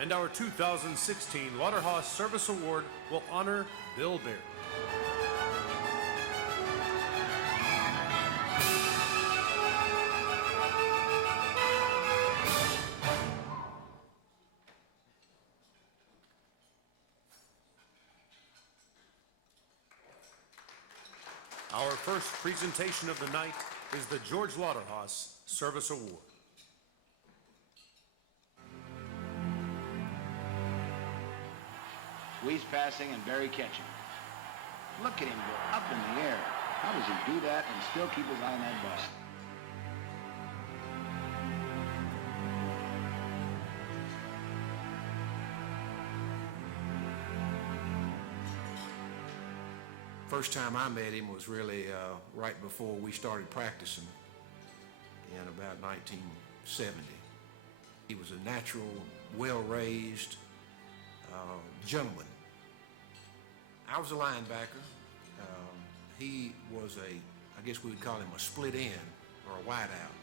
And our 2016 Lauterhouse Service Award will honor Bill Berry. Our first presentation of the night is the George Lauterhouse Service Award. Squeeze passing and Berry catching. Look at him go up in the air. How does he do that and still keep his eye on that ball? First time I met him was really right before we started practicing in about 1970. He was a natural, well-raised gentleman. I was a linebacker. He was I guess we would call him a split end or a wideout.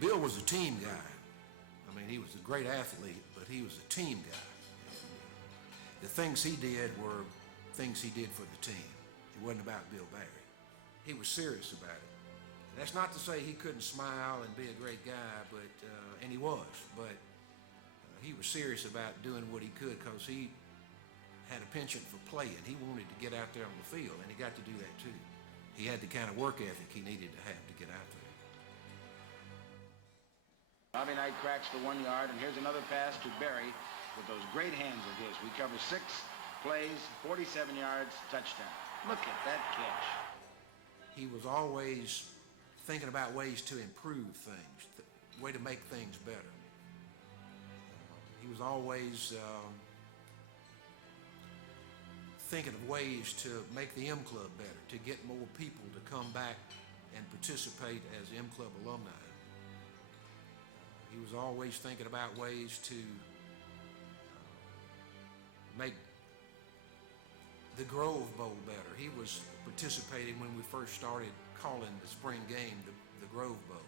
Bill was a team guy. I mean, he was a great athlete, but he was a team guy. And, the things he did were things he did for the team. It wasn't about Bill Berry. He was serious about it. And that's not to say he couldn't smile and be a great guy, but and he was, but he was serious about doing what he could because he had a penchant for playing. He wanted to get out there on the field, and he got to do that too. He had the kind of work ethic he needed to have to get out there. Bobby Knight cracks for 1 yard, and here's another pass to Berry with those great hands of his. We cover 6 plays, 47 yards, touchdown. Look at that catch. He was always thinking about ways to improve things, way to make things better. He was always thinking of ways to make the M Club better, to get more people to come back and participate as M Club alumni. He was always thinking about ways to make the Grove Bowl better. He was participating when we first started calling the spring game the Grove Bowl.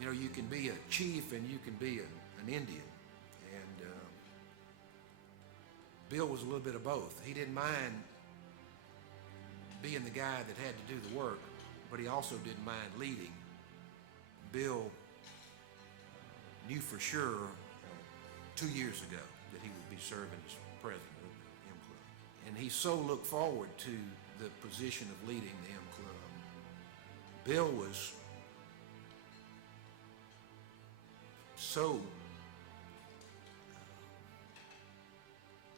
You know, you can be a chief and you can be an Indian. And Bill was a little bit of both. He didn't mind being the guy that had to do the work, but he also didn't mind leading. Bill knew for sure 2 years ago that he would be serving as president of the M Club. And he so looked forward to the position of leading the M Club. Bill was so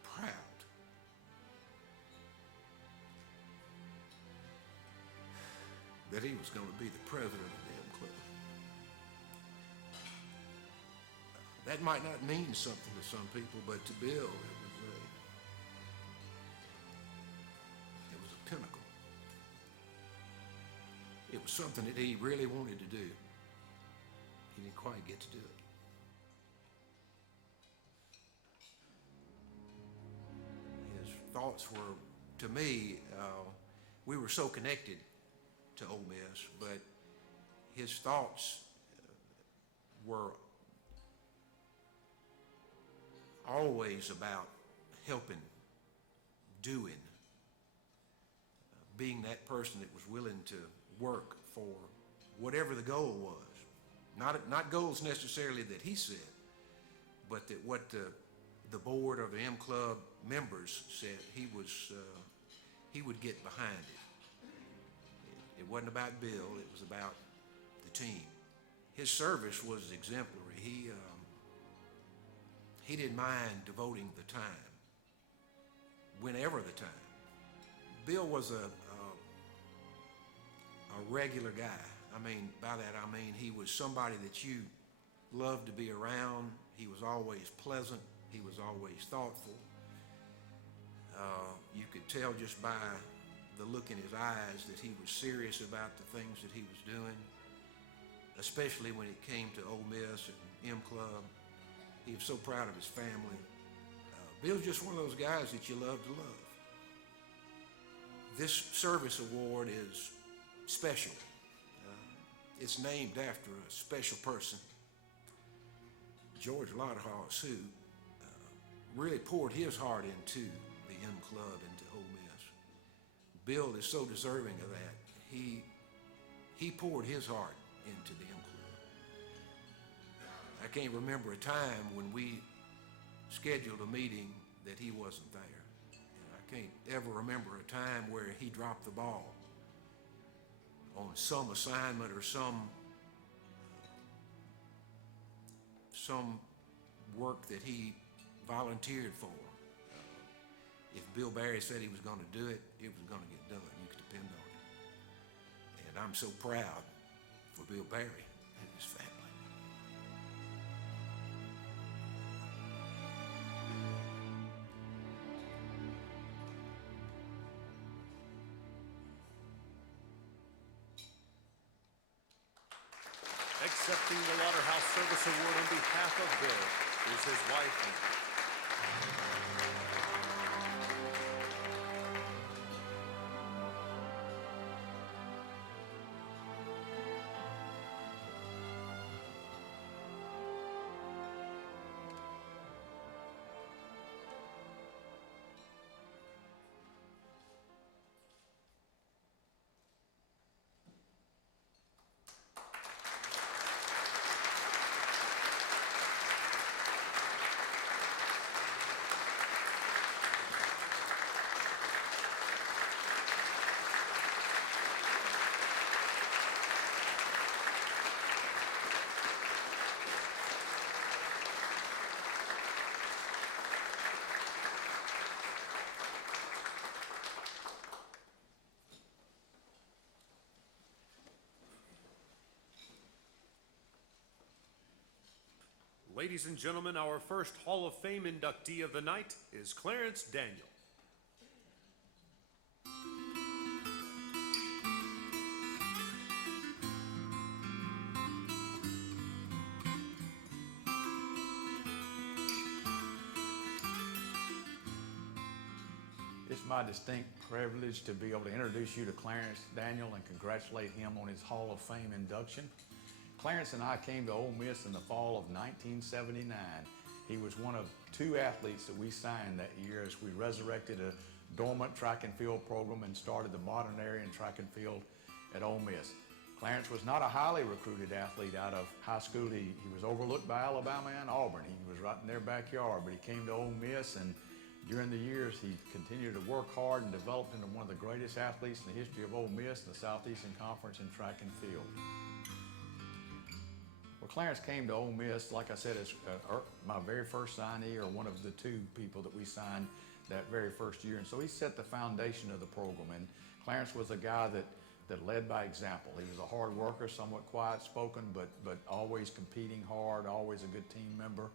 proud that he was going to be the president of the M Club. That might not mean something to some people, but to Bill, it was a pinnacle. It was something that he really wanted to do. He didn't quite get to do it. His thoughts were, to me, we were so connected to Ole Miss, but his thoughts were always about helping, doing, being that person that was willing to work for whatever the goal was. Not goals necessarily that he said, but that what the board or the M Club members said, he would get behind it. It wasn't about Bill, it was about the team. His service was exemplary. He didn't mind devoting the time, whenever the time. Bill was a regular guy. I mean, by that I mean he was somebody that you loved to be around. He was always pleasant. He was always thoughtful. You could tell just by the look in his eyes that he was serious about the things that he was doing, especially when it came to Ole Miss and M Club. He was so proud of his family. Bill's just one of those guys that you love to love. This service award is special. It's named after a special person, George Lauterhouse, who really poured his heart into the M Club, into Ole Miss. Bill is so deserving of that. He poured his heart into the M Club. I can't remember a time when we scheduled a meeting that he wasn't there. And I can't ever remember a time where he dropped the ball on some assignment or some work that he volunteered for. If Bill Barry said he was going to do it, it was going to get done. You could depend on it. And I'm so proud for Bill Barry and his family. Accepting the Lauderhouse Service Award on behalf of Bill is his wife. Ladies and gentlemen, our first Hall of Fame inductee of the night is Clarence Daniel. It's my distinct privilege to be able to introduce you to Clarence Daniel and congratulate him on his Hall of Fame induction. Clarence and I came to Ole Miss in the fall of 1979. He was one of two athletes that we signed that year as we resurrected a dormant track and field program and started the modern era in track and field at Ole Miss. Clarence was not a highly recruited athlete out of high school. He was overlooked by Alabama and Auburn. He was right in their backyard, but he came to Ole Miss, and during the years he continued to work hard and developed into one of the greatest athletes in the history of Ole Miss, the Southeastern Conference in track and field. Well, Clarence came to Ole Miss, like I said, as my very first signee, or one of the two people that we signed that very first year. And so he set the foundation of the program. And Clarence was a guy that led by example. He was a hard worker, somewhat quiet spoken, but always competing hard, always a good team member.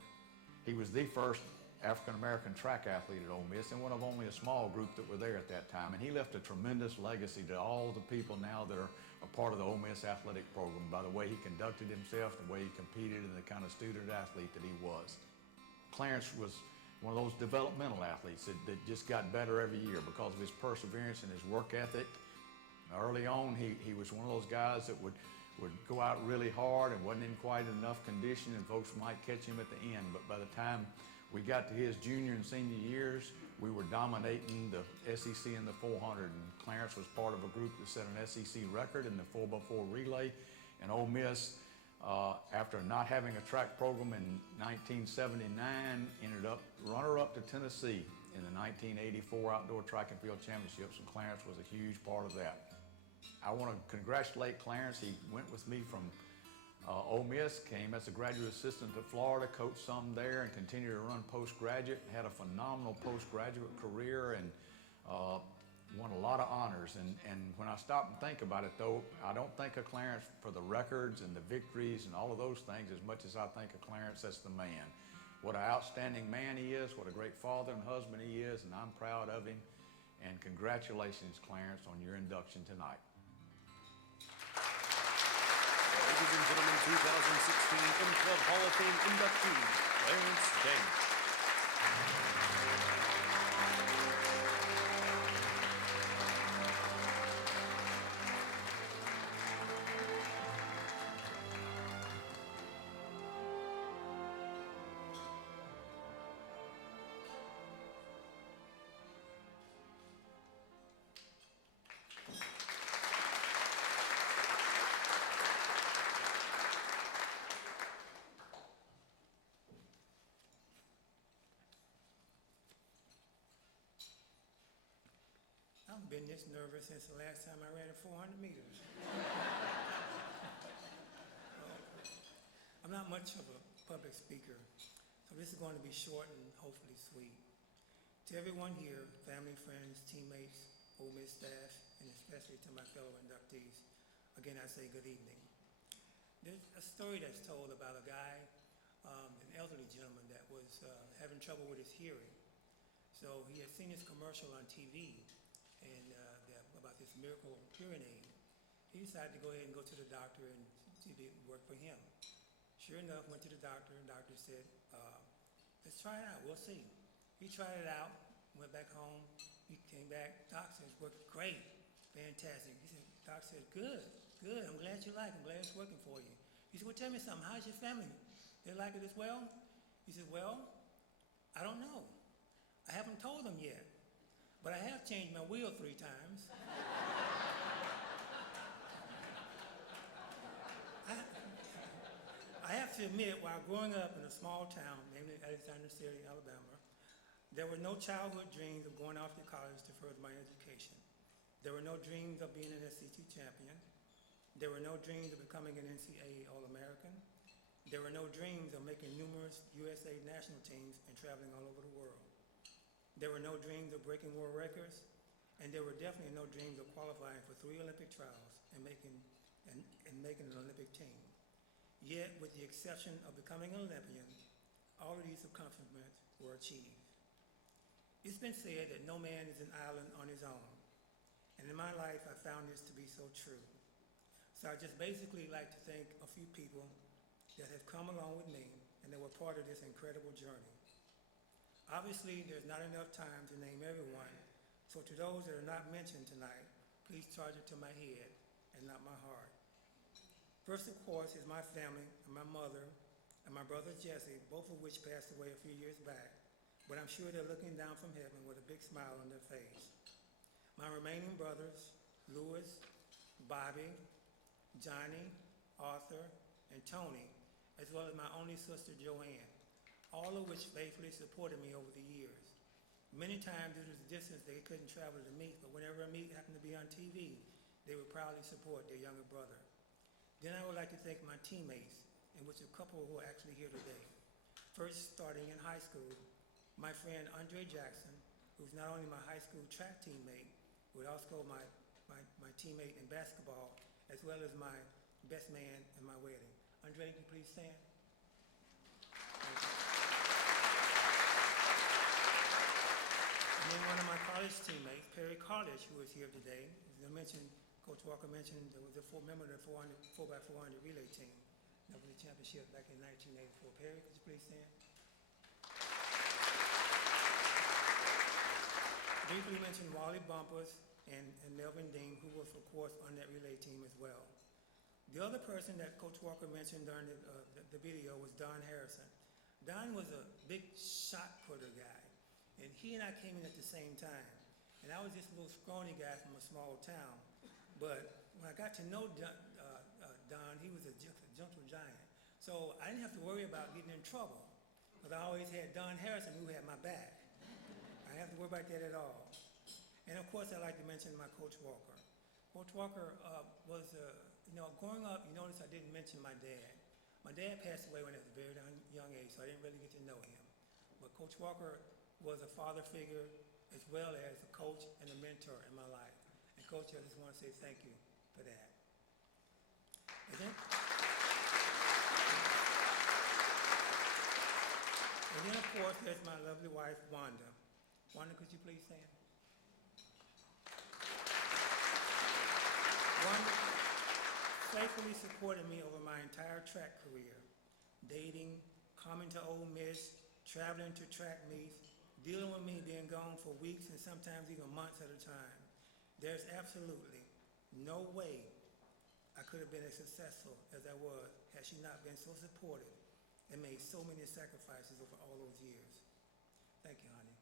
He was the first African-American track athlete at Ole Miss and one of only a small group that were there at that time. And he left a tremendous legacy to all the people now that are a part of the Ole Miss athletic program by the way he conducted himself, the way he competed, and the kind of student athlete that he was. Clarence was one of those developmental athletes that just got better every year because of his perseverance and his work ethic. Early on, he was one of those guys that would go out really hard and wasn't in quite enough condition, and folks might catch him at the end. But by the time we got to his junior and senior years, we were dominating the SEC in the 400, and Clarence was part of a group that set an SEC record in the 4x4 relay. And Ole Miss, after not having a track program in 1979, ended up runner-up to Tennessee in the 1984 Outdoor Track and Field Championships, and Clarence was a huge part of that. I want to congratulate Clarence. He went with me from Ole Miss, came as a graduate assistant to Florida, coached some there, and continued to run postgraduate. Had a phenomenal postgraduate career and won a lot of honors. And when I stop and think about it, though, I don't think of Clarence for the records and the victories and all of those things as much as I think of Clarence as the man. What an outstanding man he is, what a great father and husband he is, and I'm proud of him. And congratulations, Clarence, on your induction tonight. Ladies and gentlemen, 2016 M Club Hall of Fame inductee, Clarence Daniel. I've been this nervous since the last time I ran at 400 meters. I'm not much of a public speaker, so this is going to be short and hopefully sweet. To everyone here, family, friends, teammates, Ole Miss staff, and especially to my fellow inductees, again I say good evening. There's a story that's told about a guy, an elderly gentleman that was having trouble with his hearing. So he had seen this commercial on TV and about this miracle hearing aid. He decided to go ahead and go to the doctor and see if it would work for him. Sure enough, went to the doctor, and the doctor said, let's try it out, we'll see. He tried it out, went back home, he came back, doc said, it's working great, fantastic. He said, doc said, good, I'm glad you like it, I'm glad it's working for you. He said, well, tell me something, how's your family? They like it as well? He said, well, I don't know. I haven't told them yet, but I have changed my wheel 3 times. I have to admit, while growing up in a small town, namely Alexander City, Alabama, there were no childhood dreams of going off to college to further my education. There were no dreams of being an SEC champion. There were no dreams of becoming an NCAA All-American. There were no dreams of making numerous USA national teams and traveling all over the world. There were no dreams of breaking world records, and there were definitely no dreams of qualifying for 3 Olympic trials and making an Olympic team. Yet, with the exception of becoming an Olympian, all of these accomplishments were achieved. It's been said that no man is an island on his own, and in my life, I found this to be so true. So I just basically like to thank a few people that have come along with me and that were part of this incredible journey. Obviously, there's not enough time to name everyone, so to those that are not mentioned tonight, please charge it to my head and not my heart. First, of course, is my family and my mother and my brother Jesse, both of which passed away a few years back, but I'm sure they're looking down from heaven with a big smile on their face. My remaining brothers, Louis, Bobby, Johnny, Arthur, and Tony, as well as my only sister Joanne, all of which faithfully supported me over the years. Many times due to the distance they couldn't travel to meet, but whenever a meet happened to be on TV, they would proudly support their younger brother. Then I would like to thank my teammates, in which a couple who are actually here today. First, starting in high school, my friend Andre Jackson, who's not only my high school track teammate, but also my teammate in basketball, as well as my best man in my wedding. Andre, can you please stand? Thank you. And then one of my college teammates, Perry College, who is here today. As I mentioned, Coach Walker mentioned there was a member of the 4x400 relay team that was the championship back in 1984. Perry, could you please stand? Briefly mentioned Wally Bumpers and Melvin Dean, who was, of course, on that relay team as well. The other person that Coach Walker mentioned during the video was Don Harrison. Don was a big shot putter guy, and he and I came in at the same time. And I was just a little scrawny guy from a small town. But when I got to know Don, he was a gentle giant. So I didn't have to worry about getting in trouble, because I always had Don Harrison who had my back. I didn't have to worry about that at all. And of course, I'd like to mention my Coach Walker. Coach Walker was, growing up, you notice I didn't mention my dad. My dad passed away when I was a very young age, so I didn't really get to know him. But Coach Walker was a father figure as well as a coach and a mentor in my life. And Coach, I just want to say thank you for that. And then of course, there's my lovely wife, Wanda. Wanda, could you please stand? Wanda faithfully supported me over my entire track career, dating, coming to Ole Miss, traveling to track meets, dealing with me being gone for weeks and sometimes even months at a time. There's absolutely no way I could have been as successful as I was had she not been so supportive and made so many sacrifices over all those years. Thank you, honey.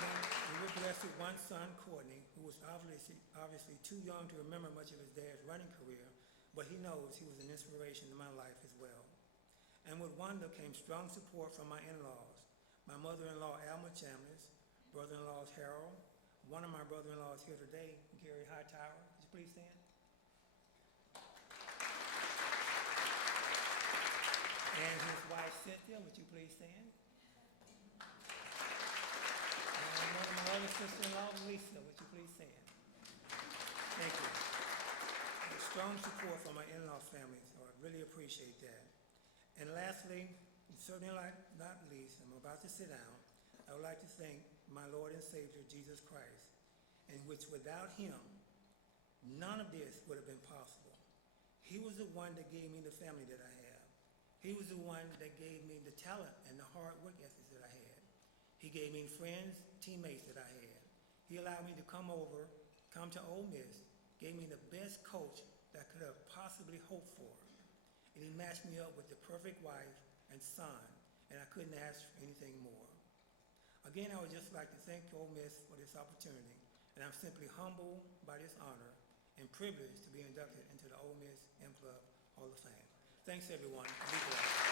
Then we were blessed with one son, Courtney, who was obviously too young to remember much of his dad's running career, but he knows he was an inspiration in my life as well. And with Wanda came strong support from my in-laws. my mother-in-law, Alma Chambliss, brother-in-laws Harold, one of my brother-in-laws here today, Gary Hightower. Could you please stand? And his wife, Cynthia, would you please stand? And one of my other sister-in-law, Lisa, would you please stand? Thank you. And strong support from my in-law family, so I really appreciate that. And lastly, and certainly not least, I'm about to sit down, I would like to thank my Lord and Savior, Jesus Christ, in which without him, none of this would have been possible. He was the one that gave me the family that I have. He was the one that gave me the talent and the hard work ethic that I had. He gave me friends, teammates that I had. He allowed me to come to Ole Miss, gave me the best coach that I could have possibly hoped for. And he matched me up with the perfect wife and son, and I couldn't ask for anything more. Again, I would just like to thank Ole Miss for this opportunity, and I'm simply humbled by this honor and privileged to be inducted into the Ole Miss M Club Hall of Fame. Thanks, everyone. Be blessed.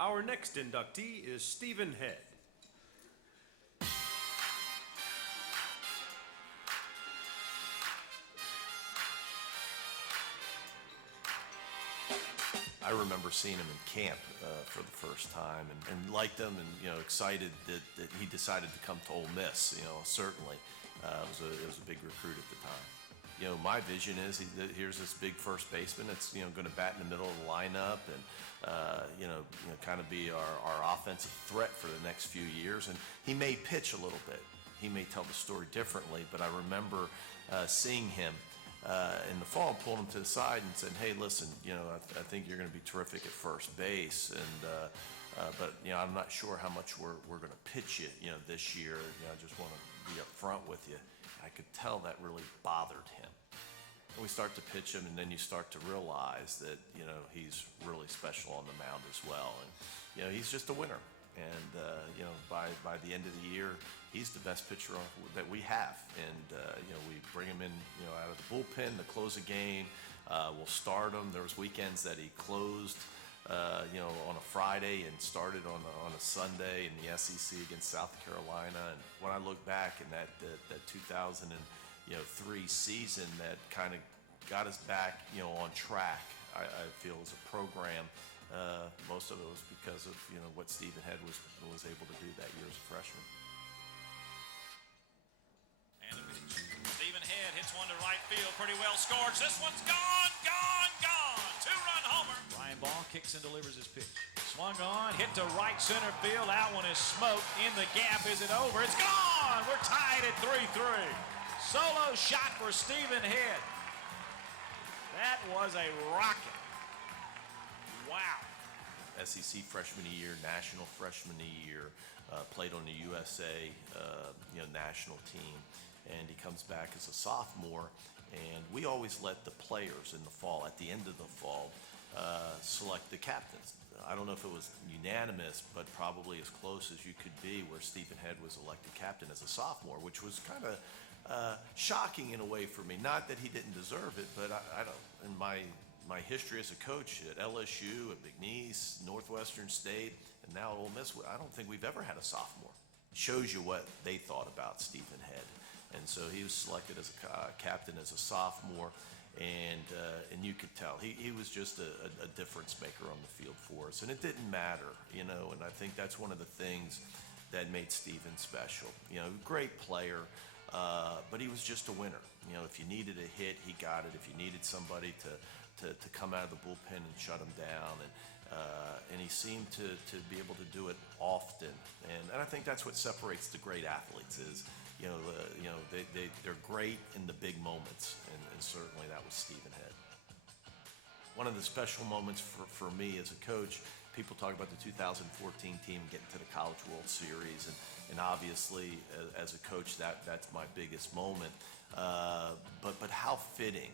Our next inductee is Stephen Head. I remember seeing him in camp for the first time and liked him and, excited that he decided to come to Ole Miss, certainly. It was a big recruit at the time. My vision is that here's this big first baseman that's, going to bat in the middle of the lineup and, kind of be our offensive threat for the next few years. And he may pitch a little bit. He may tell the story differently, but I remember seeing him in the fall and pulled him to the side and said, hey, listen, I think you're going to be terrific at first base. And, but, I'm not sure how much we're going to pitch you, this year. I just want to be up front with you. I could tell that really bothered him. And we start to pitch him, and then you start to realize that, he's really special on the mound as well. And, he's just a winner. And, by the end of the year, he's the best pitcher that we have. And, we bring him in, out of the bullpen to close a game. We'll start him. There was weekends that he closed, on a Friday and started on a Sunday in the SEC against South Carolina. And when I look back in that 2003 season, that kind of got us back, on track, I feel, as a program. Most of it was because of, what Stephen Head was able to do that year as a freshman. And a pitch. Stephen Head hits one to right field, pretty well scored. This one's gone, gone, gone. Two-run homer. Ryan Ball kicks and delivers his pitch. Swung on, hit to right center field. That one is smoked. In the gap, is it over? It's gone. We're tied at 3-3. Solo shot for Stephen Head. That was a rocket. Wow. SEC freshman of the year, national freshman of the year, played on the USA, national team, and he comes back as a sophomore. And we always let the players in the fall, at the end of the fall, select the captains. I don't know if it was unanimous, but probably as close as you could be, where Stephen Head was elected captain as a sophomore, which was kind of shocking in a way for me. Not that he didn't deserve it, but I don't. In my history as a coach at LSU, at McNeese, Northwestern State, and now at Ole Miss, I don't think we've ever had a sophomore. Shows you what they thought about Stephen Head. And so he was selected as a captain as a sophomore, and you could tell he was just a difference maker on the field for us. And it didn't matter, and I think that's one of the things that made Stephen special. Great player, but he was just a winner. If you needed a hit, he got it. If you needed somebody to come out of the bullpen and shut him down, and he seemed to be able to do it often. And I think that's what separates the great athletes is, they're great in the big moments, and certainly that was Stephen Head. One of the special moments for me as a coach, people talk about the 2014 team getting to the College World Series, and and obviously, as a coach, that's my biggest moment. But how fitting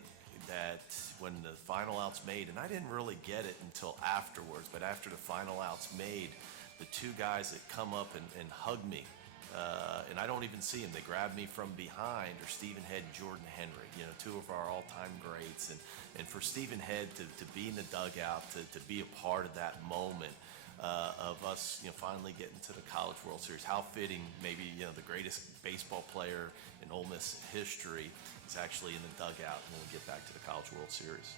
that when the final out's made, and I didn't really get it until afterwards, but after the final out's made, the two guys that come up and hug me, and I don't even see them, they grab me from behind, are Stephen Head and Jordan Henry, you know, two of our all-time greats. And for Stephen Head to be in the dugout, to be a part of that moment, of us, you know, finally getting to the College World Series. How fitting, maybe, you know, the greatest baseball player in Ole Miss history is actually in the dugout when we get back to the College World Series.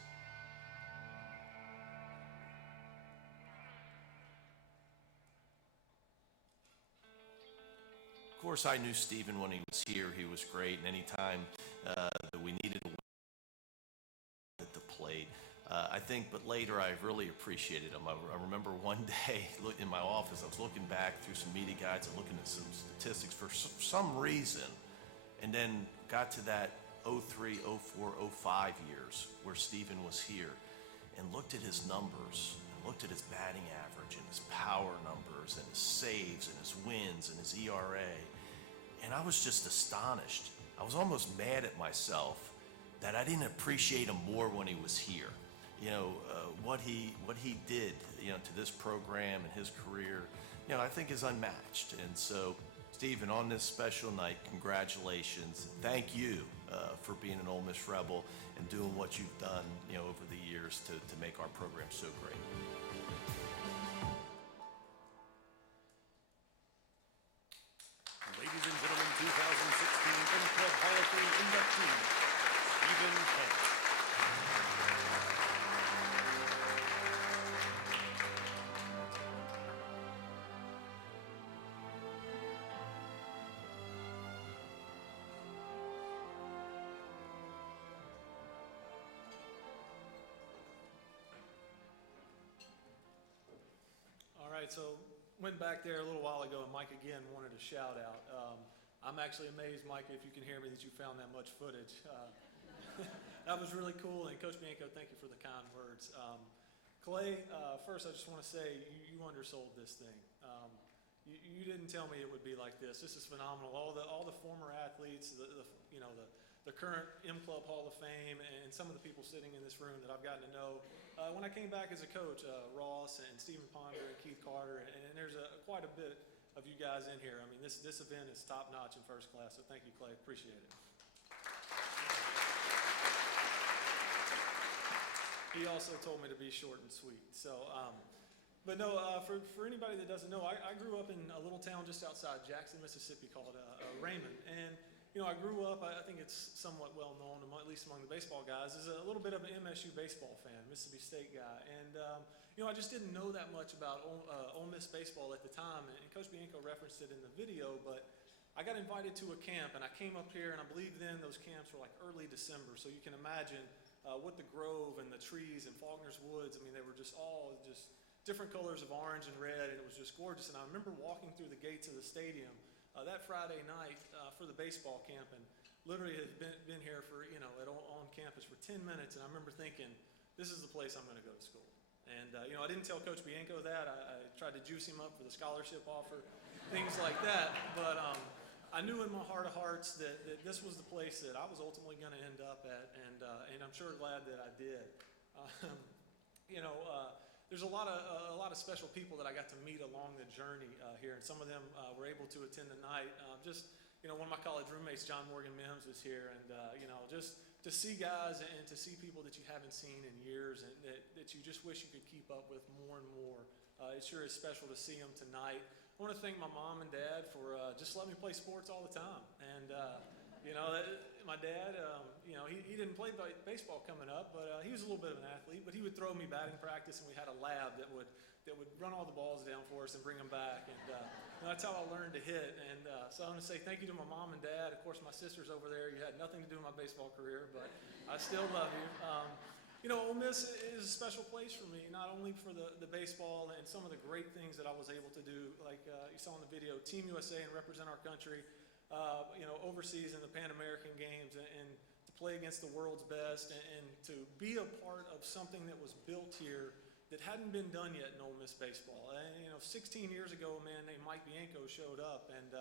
Of course, I knew Stephen when he was here. He was great, and anytime that we needed a win at the plate, but later I really appreciated him. I remember one day in my office, I was looking back through some media guides and looking at some statistics for some reason, and then got to that 03, 04, 05 years where Stephen was here, and looked at his numbers, and looked at his batting average and his power numbers and his saves and his wins and his ERA, and I was just astonished. I was almost mad at myself that I didn't appreciate him more when he was here. You know, what he did, you know, to this program and his career, you know, I think is unmatched. And so, Stephen, on this special night, congratulations. Thank you for being an Ole Miss Rebel and doing what you've done, you know, over the years to make our program so great. Ladies and gentlemen, 2016 M-Club Hall of Fame inductee, Stephen Head. All right, so went back there a little while ago, and Mike again wanted a shout out. I'm actually amazed, Mike, if you can hear me, that you found that much footage. That was really cool, and Coach Bianco, thank you for the kind words. Clay, first I just want to say you undersold this thing. You didn't tell me it would be like this. This is phenomenal. All the former athletes, the current M Club Hall of Fame, and some of the people sitting in this room that I've gotten to know when I came back as a coach, Ross and Stephen Ponder and Keith Carter, and there's quite a bit of you guys in here. I mean, this event is top notch and first class. So thank you, Clay. Appreciate it. He also told me to be short and sweet. So, but no, for anybody that doesn't know, I grew up in a little town just outside Jackson, Mississippi called Raymond. And, you know, I grew up, I think it's somewhat well known, at least among the baseball guys, as a little bit of an MSU baseball fan, Mississippi State guy. And, you know, I just didn't know that much about Ole Miss baseball at the time. And Coach Bianco referenced it in the video, but I got invited to a camp, and I came up here, and I believe then those camps were like early December. So you can imagine with the grove and the trees and Faulkner's Woods, I mean, they were just all just different colors of orange and red, and it was just gorgeous. And I remember walking through the gates of the stadium that Friday night for the baseball camp, and literally had been here for, you know, on campus for 10 minutes, and I remember thinking, this is the place I'm going to go to school. And, you know, I didn't tell Coach Bianco that. I tried to juice him up for the scholarship offer, things like that. But I knew in my heart of hearts that this was the place that I was ultimately going to end up at, and I'm sure glad that I did. You know, there's a lot of special people that I got to meet along the journey here, and some of them were able to attend tonight. You know, one of my college roommates, John Morgan Mims, was here, and you know, just to see guys and to see people that you haven't seen in years and that you just wish you could keep up with more and more. It sure is special to see them tonight. I want to thank my mom and dad for just letting me play sports all the time. And, you know, my dad, you know, he didn't play baseball coming up, but he was a little bit of an athlete. But he would throw me batting practice, and we had a lab that would run all the balls down for us and bring them back. And that's how I learned to hit. And so I want to say thank you to my mom and dad. Of course, my sister's over there. You had nothing to do with my baseball career, but I still love you. You know, Ole Miss is a special place for me, not only for the baseball and some of the great things that I was able to do, like you saw in the video, Team USA and represent our country, you know, overseas in the Pan American Games, and to play against the world's best, and to be a part of something that was built here that hadn't been done yet in Ole Miss baseball. And, 16 years ago, a man named Mike Bianco showed up, and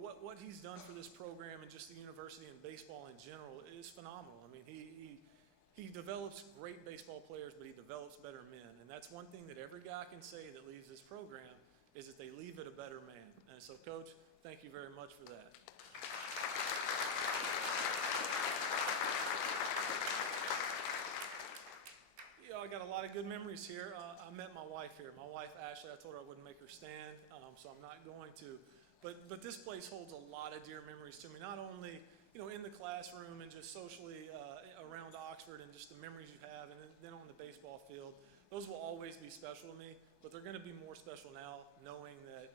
what he's done for this program and just the university and baseball in general is phenomenal. I mean, he develops great baseball players, but he develops better men, and that's one thing that every guy can say that leaves this program is that they leave it a better man. And so, Coach, thank you very much for that. I got a lot of good memories here. I met my wife here. My wife, Ashley, I told her I wouldn't make her stand, so I'm not going to. But this place holds a lot of dear memories to me, not only, in the classroom and just socially around Oxford and just the memories you have, and then on the baseball field. Those will always be special to me, but they're going to be more special now knowing that,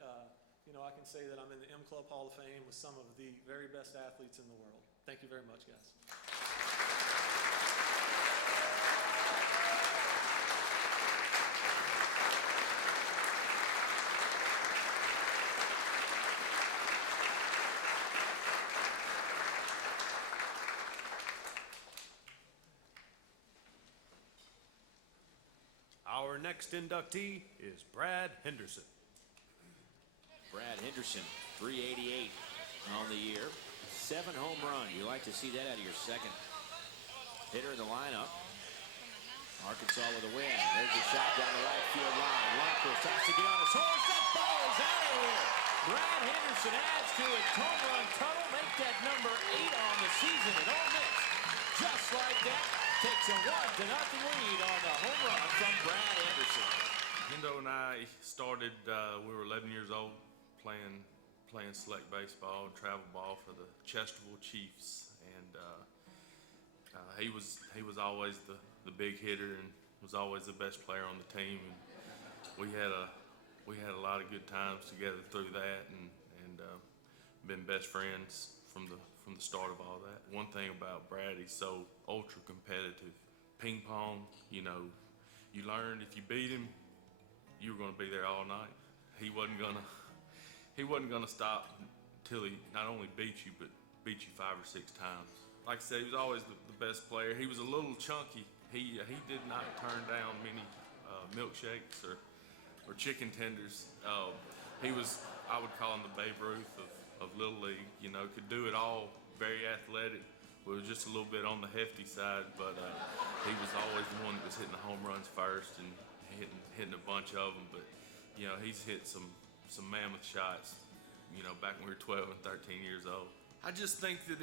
I can say that I'm in the M Club Hall of Fame with some of the very best athletes in the world. Thank you very much, guys. Our next inductee is Brad Henderson. Brad Henderson, 388 on the year. 7 home runs. You like to see that out of your second hitter in the lineup. Arkansas with a win. There's a shot down the right field line. Lundqvist has to get on his horse. That ball is out of here. Brad Henderson adds to its home run total. Make that number 8 on the season at Ole Miss. Just like that, takes a 1-0 lead on the home run from Brad Henderson. Hendo and I started, we were 11 years old, playing select baseball, travel ball for the Chesterville Chiefs, and he was always the big hitter and was always the best player on the team. And we had a lot of good times together through that, and been best friends from the start of all that. One thing about Brad, he's so ultra competitive. Ping pong, you learned if you beat him, you were going to be there all night. He wasn't gonna stop until he not only beat you, but beat you 5 or 6 times. Like I said, he was always the best player. He was a little chunky. He did not turn down many milkshakes or chicken tenders. He was, I would call him the Babe Ruth of Little League. Could do it all. Very athletic. Was just a little bit on the hefty side, but he was always the one that was hitting the home runs first and hitting a bunch of them. But he's hit some mammoth shots. Back when we were 12 and 13 years old. I just think that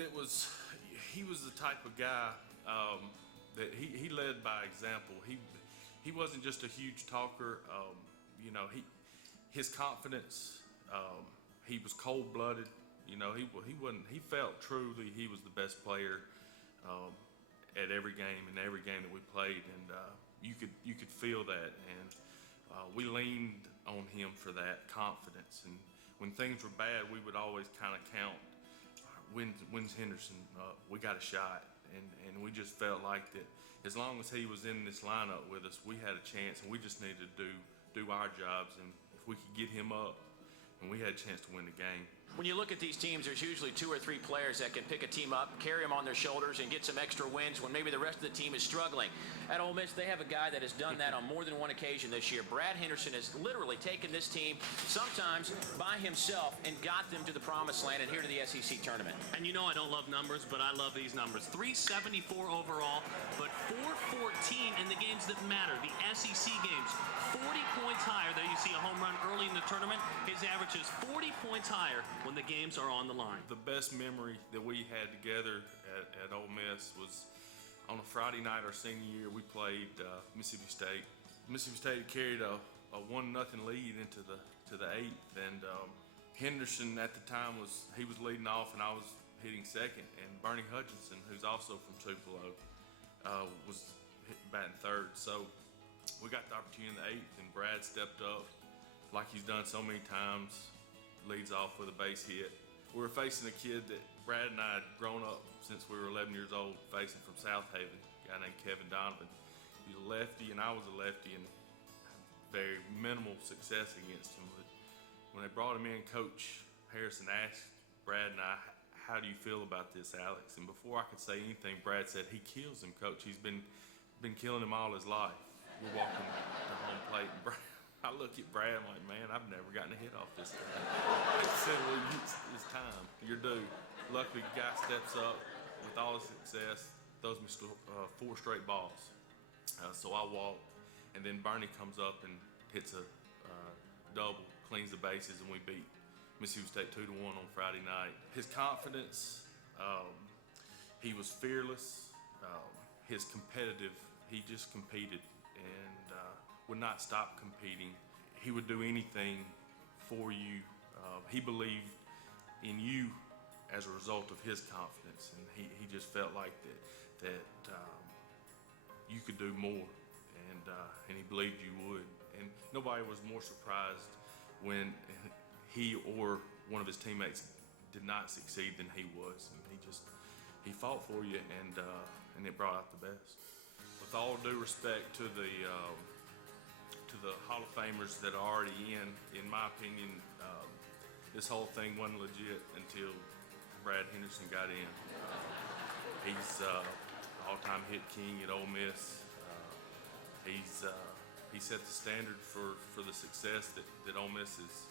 he was the type of guy that he led by example. He wasn't just a huge talker. His confidence. He was cold-blooded. He felt truly he was the best player at every game that we played, and you could feel that, and we leaned on him for that confidence. And when things were bad, we would always kind of count, when's Henderson? We got a shot, and we just felt like that as long as he was in this lineup with us, we had a chance, and we just needed to do our jobs, and if we could get him up, and we had a chance to win the game. When you look at these teams, there's usually 2 or 3 players that can pick a team up, carry them on their shoulders, and get some extra wins when maybe the rest of the team is struggling. At Ole Miss, they have a guy that has done that on more than one occasion this year. Brad Henderson has literally taken this team, sometimes by himself, and got them to the promised land and here to the SEC tournament. And I don't love numbers, but I love these numbers. 374 overall, but 414 in the games that matter, the SEC games. 40 points higher. There you see a home run early in the tournament. His average is 40 points higher when the games are on the line. The best memory that we had together at Ole Miss was on a Friday night our senior year. We played Mississippi State. Mississippi State carried a 1-0 lead into the 8th, and Henderson at the time was leading off, and I was hitting second, and Bernie Hutchinson, who's also from Tupelo, was batting third. So we got the opportunity in the 8th, and Brad stepped up like he's done so many times, leads off with a base hit. We were facing a kid that Brad and I had grown up since we were 11 years old, facing from South Haven, a guy named Kevin Donovan. He's a lefty, and I was a lefty, and very minimal success against him. But when they brought him in, Coach Harrison asked Brad and I, "How do you feel about this, Alex?" And before I could say anything, Brad said, "He kills him, Coach. He's been killing him all his life." we're walking to home plate, and I look at Brad, I'm like, man, I've never gotten a hit off this guy. I said, well, it's time. You're due. Luckily, the guy steps up with all his success, throws me 4 straight balls. So I walk, and then Bernie comes up and hits a double, cleans the bases, and we beat Mississippi State 2-1 on Friday night. His confidence, he was fearless. His competitive, he just competed and would not stop competing. He would do anything for you. He believed in you as a result of his confidence, and he just felt like that you could do more, and he believed you would. And nobody was more surprised when he or one of his teammates did not succeed than he was. And he fought for you, and it brought out the best. With all due respect to the Hall of Famers that are already in my opinion, this whole thing wasn't legit until Brad Henderson got in. He's all-time hit king at Ole Miss. He set the standard for the success that Ole Miss has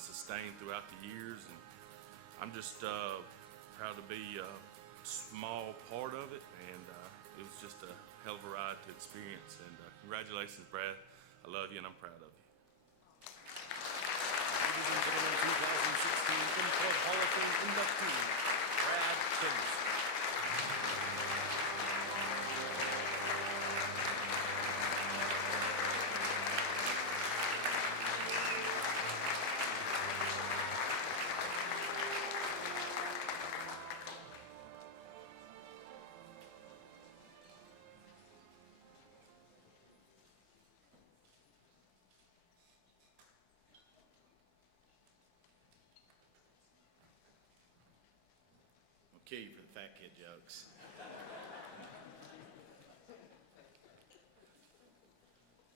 sustained throughout the years, and I'm just proud to be a small part of it, and it was just a hell of a ride to experience, and congratulations, Brad. I love you, and I'm proud of you. Ladies and gentlemen, 2016 In Club Hall of Fame inductee, Brad Henderson. Kill you for the fat kid jokes.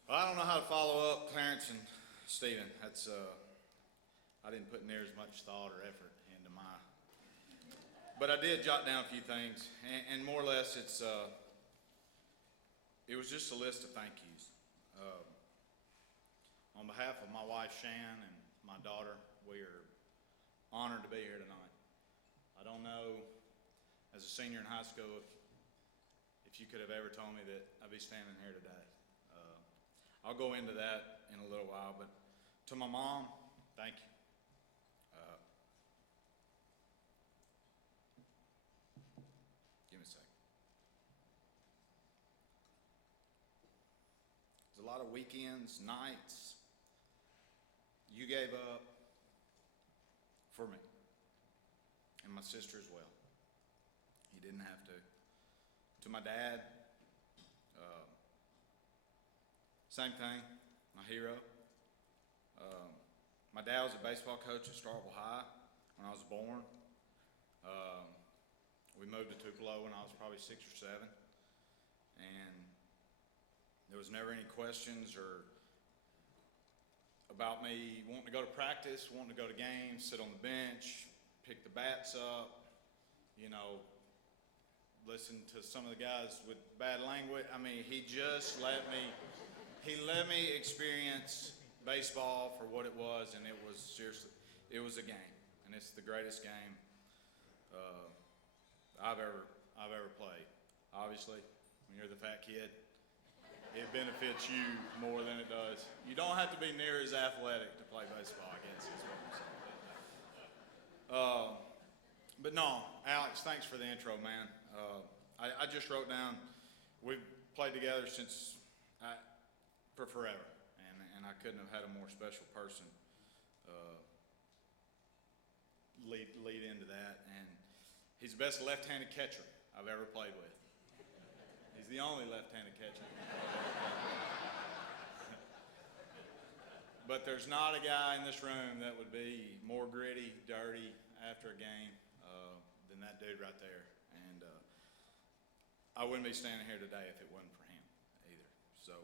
Well, I don't know how to follow up Clarence and Stephen. That's I didn't put near as much thought or effort into my. But I did jot down a few things, and more or less, it was just a list of thank yous. On behalf of my wife Shan and my daughter, we are honored to be here tonight. I don't know, as a senior in high school, if you could have ever told me that I'd be standing here today. I'll go into that in a little while, but to my mom, thank you. Give me a second. There's a lot of weekends, nights, you gave up for me, and my sister as well. You didn't have to. To my dad, same thing, my hero. My dad was a baseball coach at Starkville High when I was born. We moved to Tupelo when I was probably 6 or 7, and there was never any questions or about me wanting to go to practice, wanting to go to games, sit on the bench, pick the bats up, you know, listen to some of the guys with bad language. I mean, he let me experience baseball for what it was, and it was seriously, it was a game, and it's the greatest game I've ever played. Obviously, when you're the fat kid, it benefits you more than it does. You don't have to be near as athletic to play baseball, I guess is what I'm saying. But no, Alex, thanks for the intro, man. I just wrote down, we've played together since for forever, and I couldn't have had a more special person lead into that. And he's the best left-handed catcher I've ever played with. He's the only left-handed catcher. But there's not a guy in this room that would be more gritty, dirty after a game than that dude right there. And I wouldn't be standing here today if it wasn't for him either. So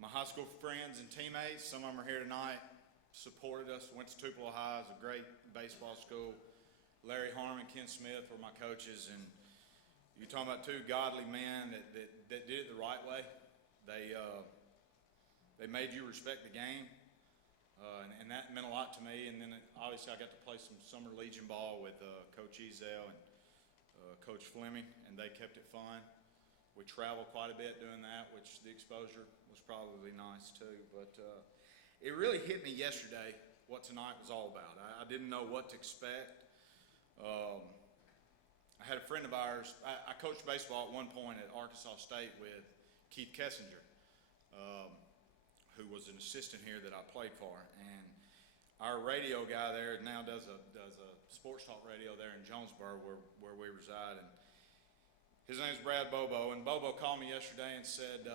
my high school friends and teammates, some of them are here tonight, supported us, went to Tupelo High. It's a great baseball school. Larry Harmon, Ken Smith were my coaches, and you're talking about two godly men that did it the right way. They made you respect the game, and that meant a lot to me. And then obviously I got to play some summer Legion ball with Coach Ezell and Coach Fleming, and they kept it fun. We traveled quite a bit doing that, which the exposure was probably nice too. But it really hit me yesterday what tonight was all about. I didn't know what to expect. I had a friend of ours, I coached baseball at one point at Arkansas State with Keith Kessinger, who was an assistant here that I played for. And our radio guy there now does a sports talk radio there in Jonesboro where we reside. And his name's Brad Bobo. And Bobo called me yesterday and said,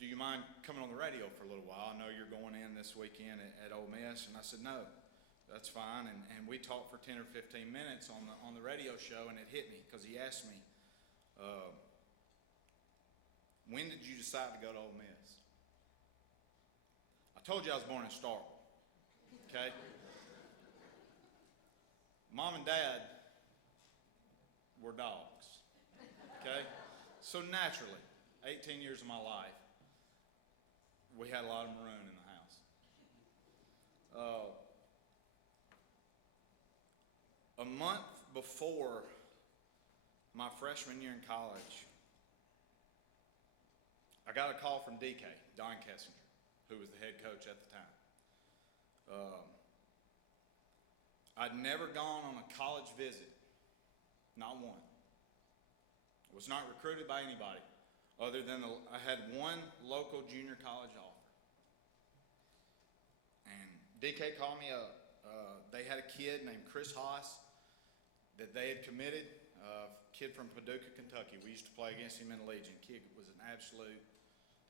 do you mind coming on the radio for a little while? I know you're going in this weekend at Ole Miss. And I said, no, that's fine. And we talked for 10 or 15 minutes on the radio show, and it hit me because he asked me, when did you decide to go to Ole Miss? I told you I was born in Starkville, okay? Mom and Dad were dogs, okay? So naturally, 18 years of my life, we had a lot of maroon in the house. A month before my freshman year in college, I got a call from DK, Don Kessinger, who was the head coach at the time. I'd never gone on a college visit, not one. I was not recruited by anybody other than I had one local junior college offer. And DK called me up. They had a kid named Chris Haas that they had committed, a kid from Paducah, Kentucky. We used to play against him in the Legion. Kid was an absolute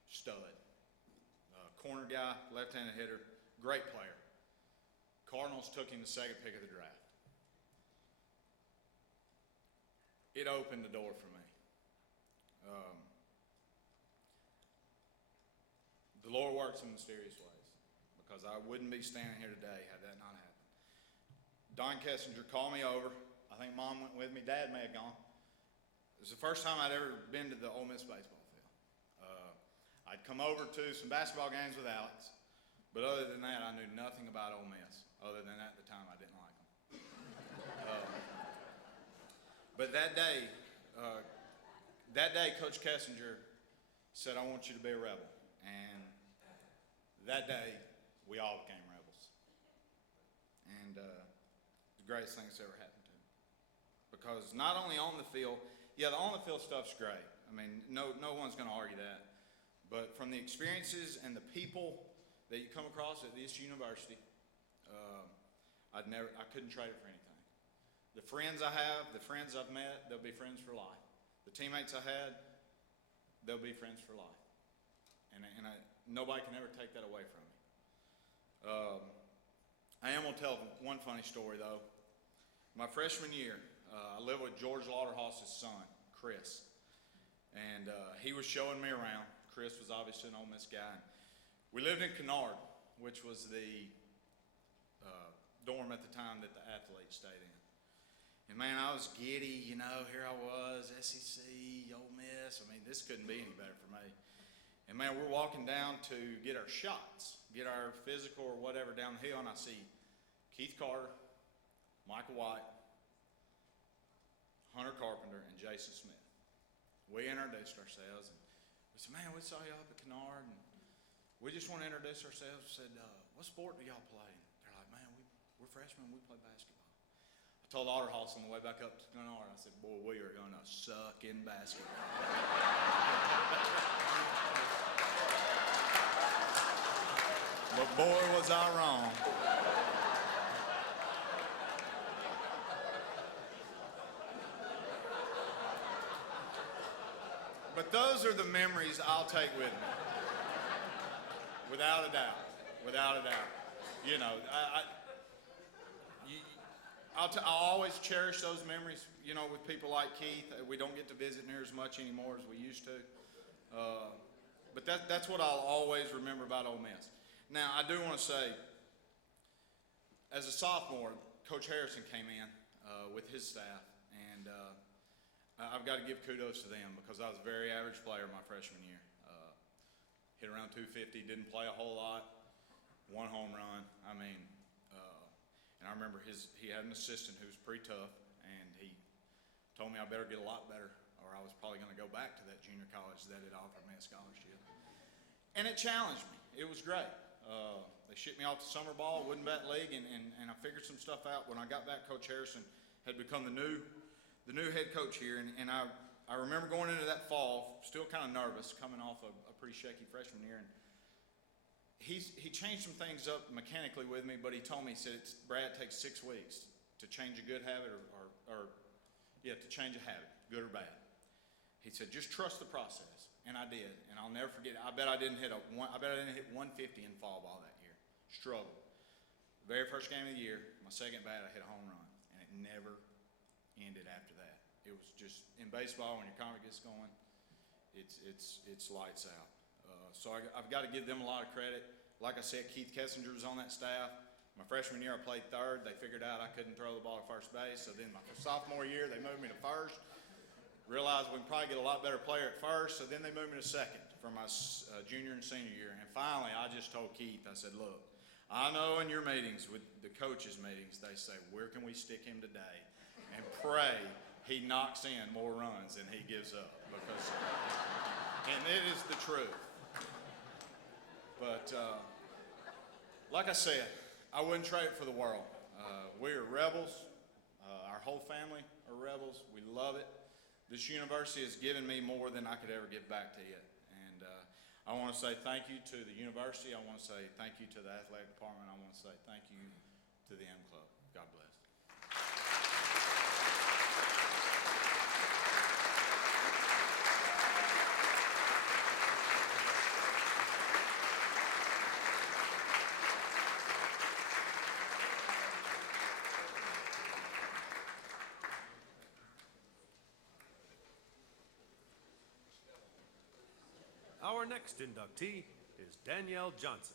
stud. Corner guy, left-handed hitter, great player. Cardinals took him the second pick of the draft. It opened the door for me. The Lord works in mysterious ways, because I wouldn't be standing here today had that not happened. Don Kessinger called me over. I think Mom went with me. Dad may have gone. It was the first time I'd ever been to the Ole Miss baseball field. I'd come over to some basketball games with Alex, but other than that, I knew nothing about Ole Miss. Other than at the time, I didn't like them. But that day, Coach Kessinger said, "I want you to be a Rebel." And that day, we all became Rebels. And the greatest thing that's ever happened to me. Because not only on the field, yeah, the on the field stuff's great. I mean, no one's going to argue that. But from the experiences and the people that you come across at this university, I couldn't trade it for anything. The friends I have, the friends I've met, they'll be friends for life. The teammates I had, they'll be friends for life. And nobody can ever take that away from me. I am going to tell one funny story, though. My freshman year, I lived with George Lauderhaus's son, Chris. And he was showing me around. Chris was obviously an Ole Miss guy. We lived in Kennard, which was the dorm at the time that the athletes stayed in. And man, I was giddy, you know, here I was, SEC, Ole Miss. I mean, this couldn't be any better for me. And man, we're walking down to get our shots, get our physical or whatever down the hill, and I see Keith Carter, Michael White, Hunter Carpenter, and Jason Smith. We introduced ourselves, and we said, "Man, we saw y'all up at Kennard, and we just want to introduce ourselves." We said, "What sport do y'all play?" And they're like, "Man, we're freshmen, we play basketball." I told Lauderhaus on the way back up to Kennard, I said, "Boy, we are going to suck in basketball." But boy, was I wrong. But those are the memories I'll take with me. Without a doubt. Without a doubt. You know, I'll always cherish those memories, you know, with people like Keith. We don't get to visit near as much anymore as we used to. But that's what I'll always remember about Ole Miss. Now, I do want to say, as a sophomore, Coach Harrison came in with his staff, and I've got to give kudos to them because I was a very average player my freshman year. hit around 250, didn't play a whole lot, 1 home run. I mean, and I remember he had an assistant who was pretty tough, and he told me I better get a lot better, or I was probably going to go back to that junior college that had offered me a scholarship. And it challenged me. It was great. They shipped me off to summer ball, wooden bat league, and I figured some stuff out. When I got back, Coach Harrison had become the new head coach here, and I remember going into that fall, still kind of nervous, coming off a pretty shaky freshman year, and he changed some things up mechanically with me, but he told me, he said, Brad, it takes 6 weeks to change a good habit to change a habit, good or bad. He said, just trust the process. And I did, and I'll never forget it. I bet I didn't hit 150 in fall ball that year. Struggled. Very first game of the year, my second bat, I hit a home run, and it never ended after that. It was just, in baseball, when your confidence gets going, it's lights out. So I've got to give them a lot of credit. Like I said, Keith Kessinger was on that staff. My freshman year, I played third. They figured out I couldn't throw the ball to first base. So then my sophomore year, they moved me to first. Realized we can probably get a lot better player at first. So then they moved me to second for my junior and senior year. And finally, I just told Keith, I said, look, I know in your meetings, with the coaches' meetings, they say, where can we stick him today? And pray he knocks in more runs than he gives up. And it is the truth. But like I said, I wouldn't trade it for the world. We are rebels. Our whole family are rebels. We love it. This university has given me more than I could ever give back to it. And I want to say thank you to the university. I want to say thank you to the athletic department. I want to say thank you to the M Club. God bless. Our next inductee is Danielle Johnson.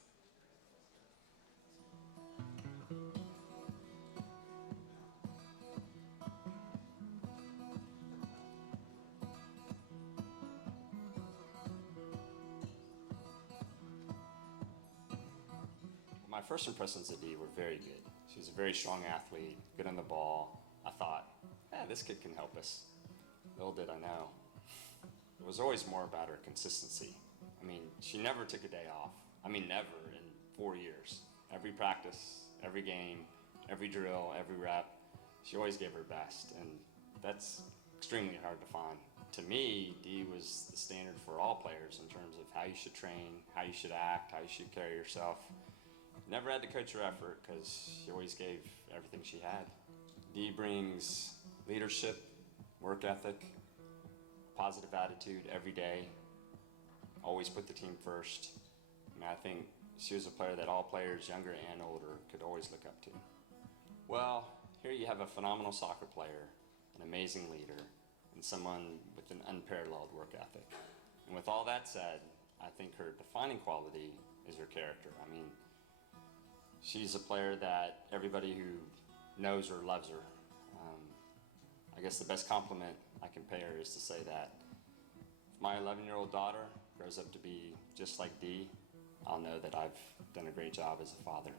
My first impressions of Dee were very good. She was a very strong athlete, good on the ball. I thought, this kid can help us. Little did I know. It was always more about her consistency. I mean, she never took a day off. I mean, never in 4 years. Every practice, every game, every drill, every rep, she always gave her best, and that's extremely hard to find. To me, Dee was the standard for all players in terms of how you should train, how you should act, how you should carry yourself. Never had to coach her effort because she always gave everything she had. Dee brings leadership, work ethic, positive attitude every day, always put the team first. I mean, I think she was a player that all players, younger and older, could always look up to. Well, here you have a phenomenal soccer player, an amazing leader, and someone with an unparalleled work ethic. And with all that said, I think her defining quality is her character. I mean, she's a player that everybody who knows her loves her. I guess the best compliment I can pay her is to say that if my 11-year-old daughter grows up to be just like Dee, I'll know that I've done a great job as a father.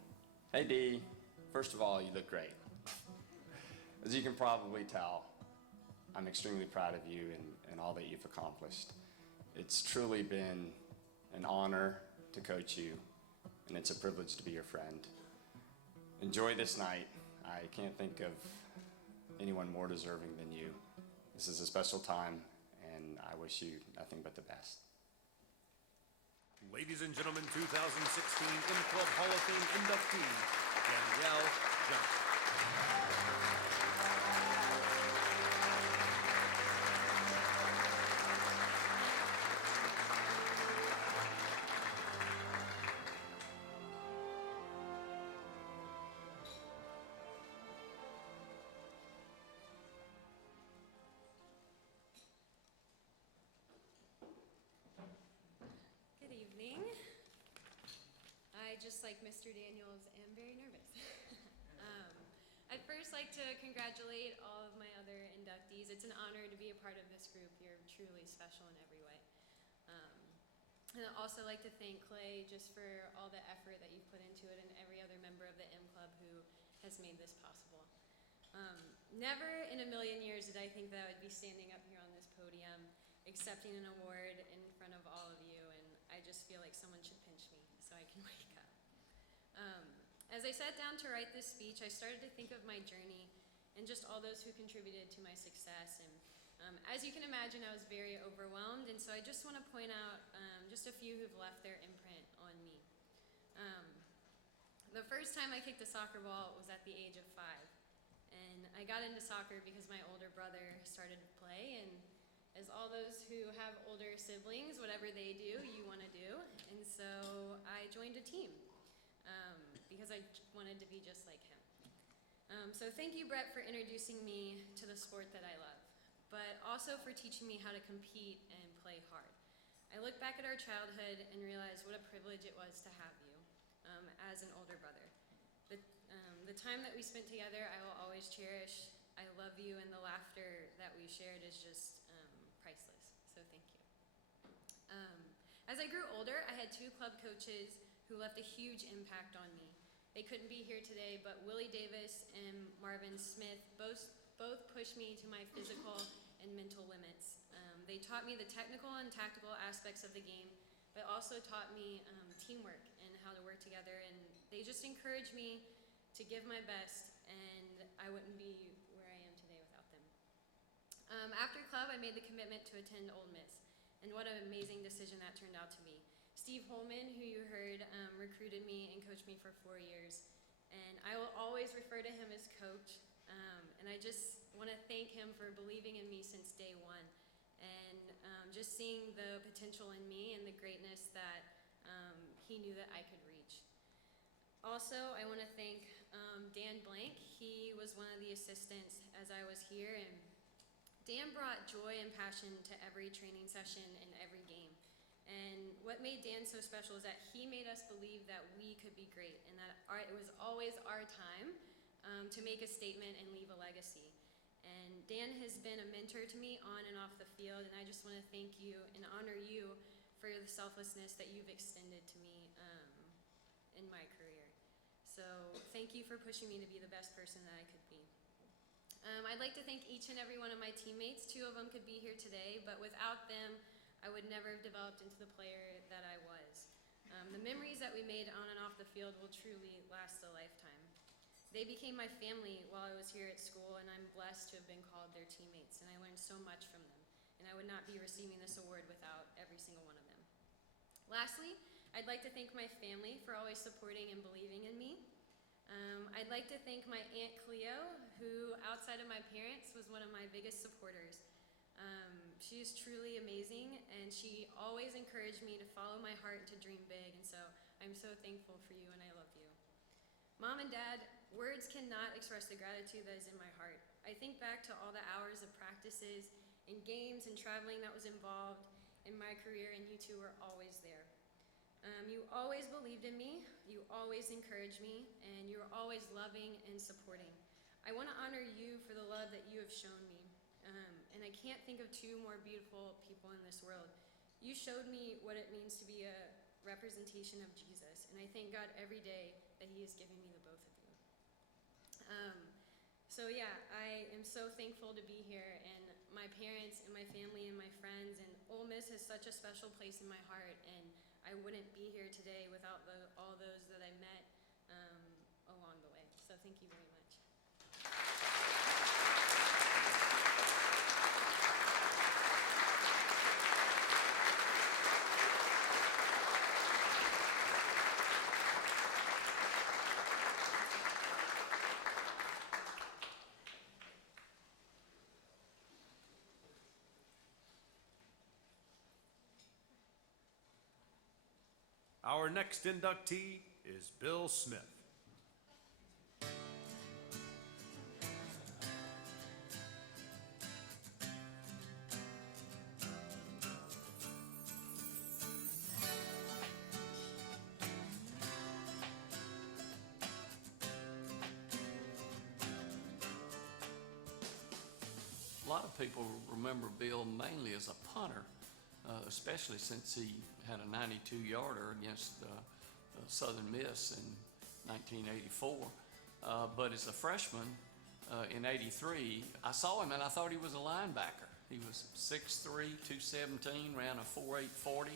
Hey Dee, first of all, you look great. As you can probably tell, I'm extremely proud of you and all that you've accomplished. It's truly been an honor to coach you, and it's a privilege to be your friend. Enjoy this night. I can't think of anyone more deserving than you. This is a special time, and I wish you nothing but the best. Ladies and gentlemen, 2016 M Club Hall of Fame inductee, Danielle Johnson. Just like Mr. Daniels, am very nervous. I'd first like to congratulate all of my other inductees. It's an honor to be a part of this group. You're truly special in every way. And I'd also like to thank Clay just for all the effort that you've put into it and every other member of the M Club who has made this possible. Never in a million years did I think that I would be standing up here on this podium accepting an award in front of all of you, and I just feel like someone should pinch me so I can wake up. As I sat down to write this speech, I started to think of my journey and just all those who contributed to my success. And as you can imagine, I was very overwhelmed, and so I just want to point out just a few who've left their imprint on me. The first time I kicked a soccer ball was at the age of 5. And I got into soccer because my older brother started to play, and as all those who have older siblings, whatever they do, you want to do. And so I joined a team because I wanted to be just like him. So thank you, Brett, for introducing me to the sport that I love, but also for teaching me how to compete and play hard. I look back at our childhood and realize what a privilege it was to have you as an older brother. The time that we spent together, I will always cherish. I love you, and the laughter that we shared is just priceless, so thank you. As I grew older, I had 2 club coaches who left a huge impact on me. They couldn't be here today, but Willie Davis and Marvin Smith both pushed me to my physical and mental limits. They taught me the technical and tactical aspects of the game, but also taught me teamwork and how to work together, and they just encouraged me to give my best, and I wouldn't be where I am today without them. After club, I made the commitment to attend Ole Miss, and what an amazing decision that turned out to be. Steve Holman, who you heard, recruited me and coached me for 4 years, and I will always refer to him as coach, and I just want to thank him for believing in me since day one, and just seeing the potential in me and the greatness that he knew that I could reach. Also, I want to thank Dan Blank. He was one of the assistants as I was here, and Dan brought joy and passion to every training session and every game. And what made Dan so special is that he made us believe that we could be great, and that it was always our time to make a statement and leave a legacy. And Dan has been a mentor to me on and off the field, and I just want to thank you and honor you for the selflessness that you've extended to me in my career. So thank you for pushing me to be the best person that I could be. I'd like to thank each and every one of my teammates. 2 of them could be here today, but without them, I would never have developed into the player that I was. The memories that we made on and off the field will truly last a lifetime. They became my family while I was here at school, and I'm blessed to have been called their teammates, and I learned so much from them, and I would not be receiving this award without every single one of them. Lastly, I'd like to thank my family for always supporting and believing in me. I'd like to thank my Aunt Cleo, who, outside of my parents, was one of my biggest supporters. She is truly amazing, and she always encouraged me to follow my heart and to dream big, and so I'm so thankful for you, and I love you. Mom and Dad, words cannot express the gratitude that is in my heart. I think back to all the hours of practices and games and traveling that was involved in my career, and you 2 were always there. You always believed in me, you always encouraged me, and you were always loving and supporting. I want to honor you for the love that you have shown me, and I can't think of 2 more beautiful people in this world. You showed me what it means to be a representation of Jesus, and I thank God every day that He has given me the both of you. So yeah, I am so thankful to be here, and my parents and my family and my friends, and Ole Miss has such a special place in my heart, and I wouldn't be here today without all those that I met along the way. So thank you very much. Our next inductee is Bill Smith. A lot of people remember Bill mainly as a punter. especially since he had a 92-yarder against Southern Miss in 1984. But as a freshman in '83, I saw him and I thought he was a linebacker. He was 6'3", 217, ran a 4.8 40,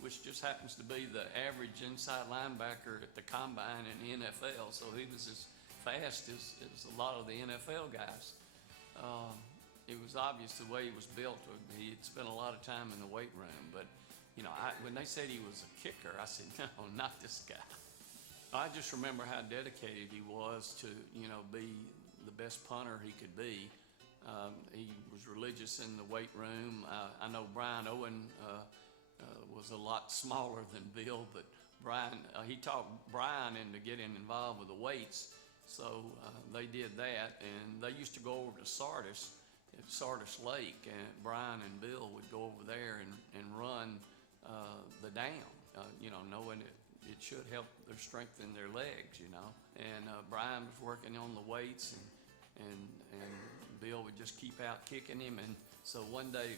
which just happens to be the average inside linebacker at the combine in the NFL. So he was as fast as a lot of the NFL guys. It was obvious the way he was built. He had spent a lot of time in the weight room. But, you know, when they said he was a kicker, I said, no, not this guy. I just remember how dedicated he was to, you know, be the best punter he could be. He was religious in the weight room. I know Brian Owen was a lot smaller than Bill, but he taught Brian into getting involved with the weights. So they did that, and they used to go over to Sardis Lake, and Brian and Bill would go over there and run the dam, you know, knowing it should help their strengthen their legs, you know. And Brian was working on the weights, and Bill would just keep out kicking him. And so one day,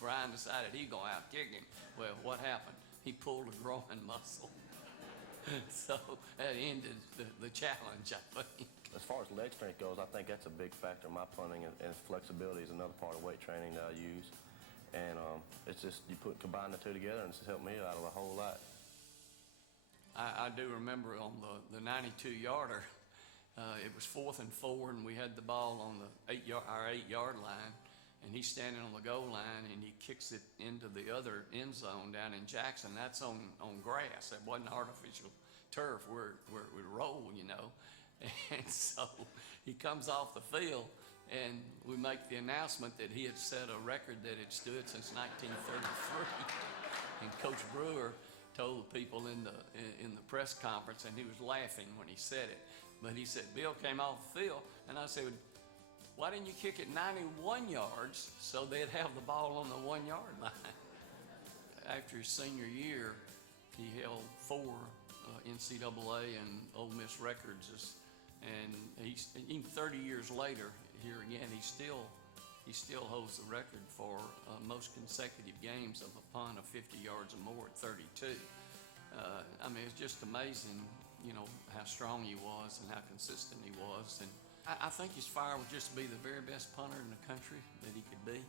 Brian decided he'd go out kick him. Well, what happened? He pulled a groin muscle. So that ended the challenge, I think. As far as leg strength goes, I think that's a big factor in my punting, and flexibility is another part of weight training that I use. And it's just, combine the two together, and it's helped me out a whole lot. I do remember on the 92-yarder, it was 4th and 4, and we had the ball on our 8-yard line, and he's standing on the goal line, and he kicks it into the other end zone down in Jackson. That's on grass. That wasn't artificial turf where it would roll, you know. And so he comes off the field, and we make the announcement that he had set a record that had stood since 1933. And Coach Brewer told the people in the press conference, and he was laughing when he said it. But he said, Bill came off the field, and I said, why didn't you kick it 91 yards so they'd have the ball on the 1-yard line? After his senior year, he held 4 NCAA and Ole Miss records, and even 30 years later, here again, he still holds the record for most consecutive games of a punt of 50 yards or more at 32. I mean, it's just amazing, you know, how strong he was and how consistent he was. And I think his fire was just to be the very best punter in the country that he could be.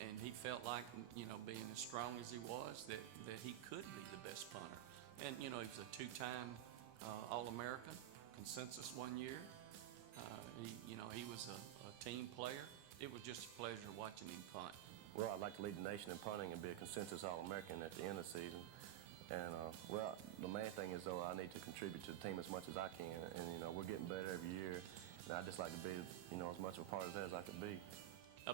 And he felt like, you know, being as strong as he was, that he could be the best punter. And, you know, he was a 2-time All-American, consensus one year. He was a team player. It was just a pleasure watching him punt. Well, I'd like to lead the nation in punting and be a consensus All-American at the end of the season. And, the main thing is, though, I need to contribute to the team as much as I can. And, you know, we're getting better every year. And I'd just like to be, you know, as much of a part of that as I could be.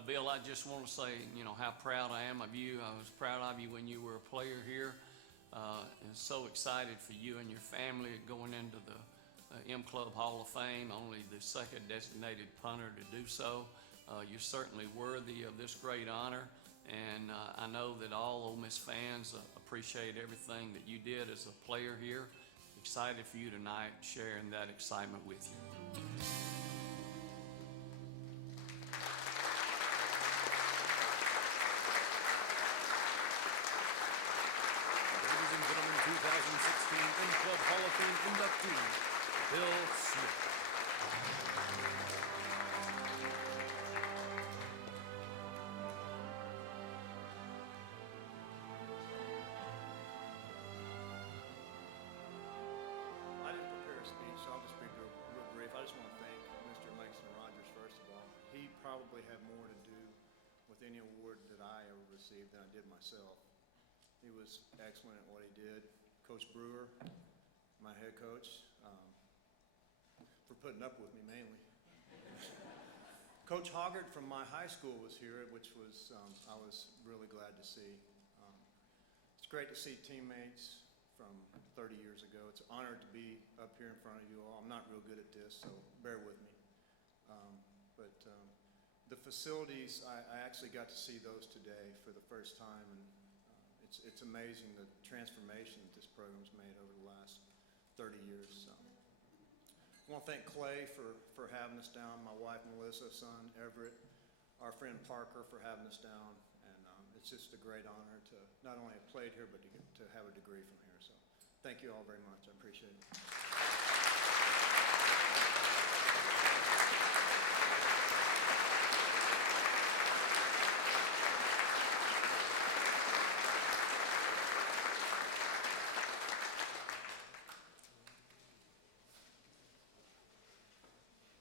Bill, I just want to say, you know, how proud I am of you. I was proud of you when you were a player here. And so excited for you and your family going into the M Club Hall of Fame, only the second designated punter to do so. You're certainly worthy of this great honor. And I know that all Ole Miss fans appreciate everything that you did as a player here. Excited for you tonight, sharing that excitement with you. Ladies and gentlemen, 2016 M Club Hall of Fame inductee, Bill Smith. I didn't prepare a speech, so I'll just be real brief. I just want to thank Mr. Langston Rogers, first of all. He probably had more to do with any award that I ever received than I did myself. He was excellent at what he did. Coach Brewer, my head coach, for putting up with me mainly. Coach Hoggart from my high school was here, which was, I was really glad to see. It's great to see teammates from 30 years ago. It's an honor to be up here in front of you all. I'm not real good at this, so bear with me. The facilities, I actually got to see those today for the first time, and it's amazing the transformation that this program's made over the last 30 years. So. I want to thank Clay for having us down, my wife Melissa, son Everett, our friend Parker for having us down, and it's just a great honor to not only have played here, but to have a degree from here. So thank you all very much. I appreciate it.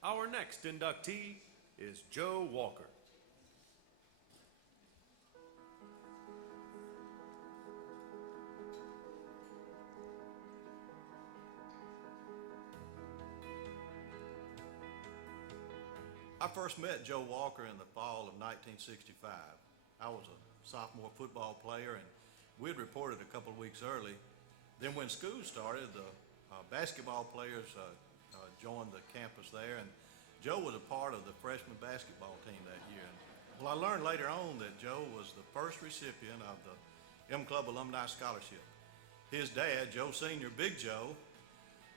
Our next inductee is Joe Walker. I first met Joe Walker in the fall of 1965. I was a sophomore football player, and we'd reported a couple of weeks early. Then when school started, the basketball players joined the campus there, and Joe was a part of the freshman basketball team that year. Well, I learned later on that Joe was the first recipient of the M Club Alumni Scholarship. His dad, Joe Sr., Big Joe,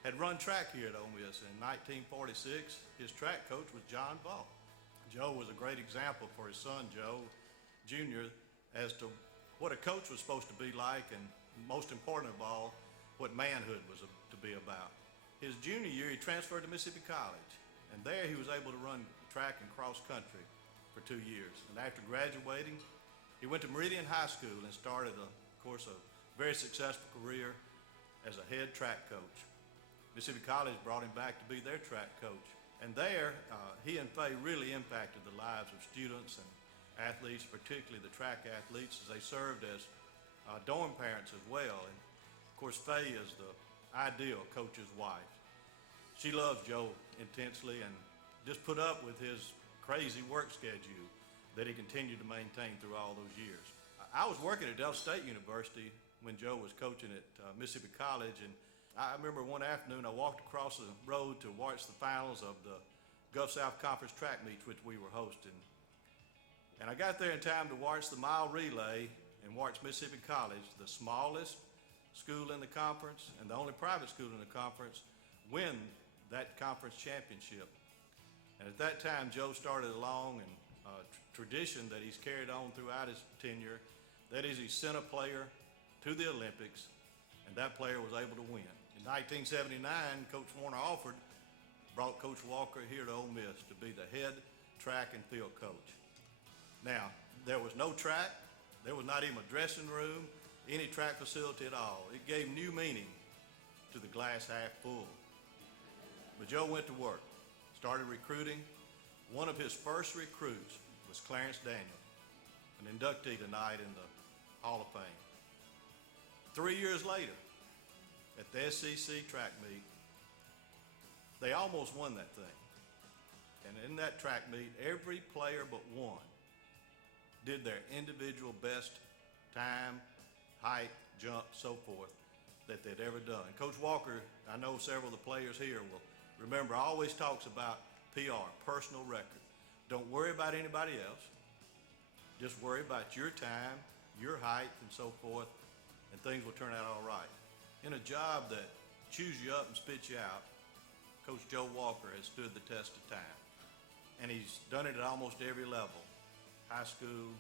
had run track here at Ole Miss. In 1946, his track coach was John Vaught. Joe was a great example for his son, Joe Jr., as to what a coach was supposed to be like, and most important of all, what manhood was to be about. His junior year, he transferred to Mississippi College, and there he was able to run track and cross country for 2 years. And after graduating, he went to Meridian High School and started, of course, a very successful career as a head track coach. Mississippi College brought him back to be their track coach. And there, he and Faye really impacted the lives of students and athletes, particularly the track athletes, as they served as dorm parents as well. And of course, Faye is the ideal coach's wife. She loves Joe intensely and just put up with his crazy work schedule that he continued to maintain through all those years. I was working at Delta State University when Joe was coaching at Mississippi College, and I remember one afternoon I walked across the road to watch the finals of the Gulf South Conference track meets which we were hosting. And I got there in time to watch the mile relay and watch Mississippi College, the smallest school in the conference and the only private school in the conference, win that conference championship. And at that time, Joe started a long and tradition that he's carried on throughout his tenure. That is, he sent a player to the Olympics, and that player was able to win. In 1979, Coach Warner Alford brought Coach Walker here to Ole Miss to be the head track and field coach. Now, there was no track. There was not even a dressing room, any track facility at all. It gave new meaning to the glass half full. But Joe went to work, started recruiting. One of his first recruits was Clarence Daniel, an inductee tonight in the Hall of Fame. 3 years later, at the SEC track meet, they almost won that thing. And in that track meet, every player but one did their individual best time, height, jump, so forth, that they'd ever done. Coach Walker, I know several of the players here will remember, always talks about PR, personal record. Don't worry about anybody else. Just worry about your time, your height, and so forth, and things will turn out all right. In a job that chews you up and spits you out, Coach Joe Walker has stood the test of time. And he's done it at almost every level, high school,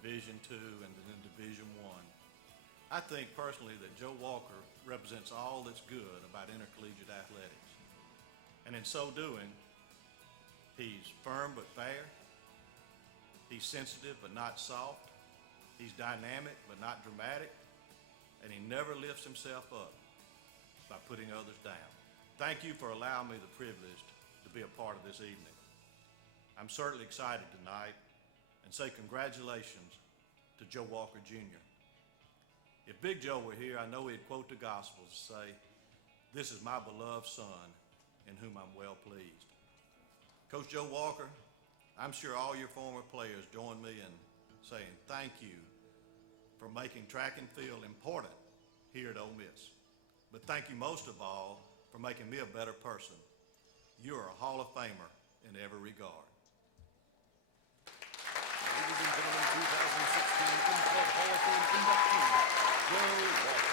Division II, and then Division I. I think personally that Joe Walker represents all that's good about intercollegiate athletics. And in so doing, he's firm but fair. He's sensitive but not soft. He's dynamic but not dramatic. And he never lifts himself up by putting others down. Thank you for allowing me the privilege to be a part of this evening. I'm certainly excited tonight and say congratulations to Joe Walker Jr. If Big Joe were here, I know he'd quote the Gospels and say, "This is my beloved son in whom I'm well pleased." Coach Joe Walker, I'm sure all your former players join me in saying thank you for making track and field important here at Ole Miss. But thank you most of all for making me a better person. You're a Hall of Famer in every regard. Ladies and gentlemen, 2016 M Club Hall of Fame inductee, Joe Walker.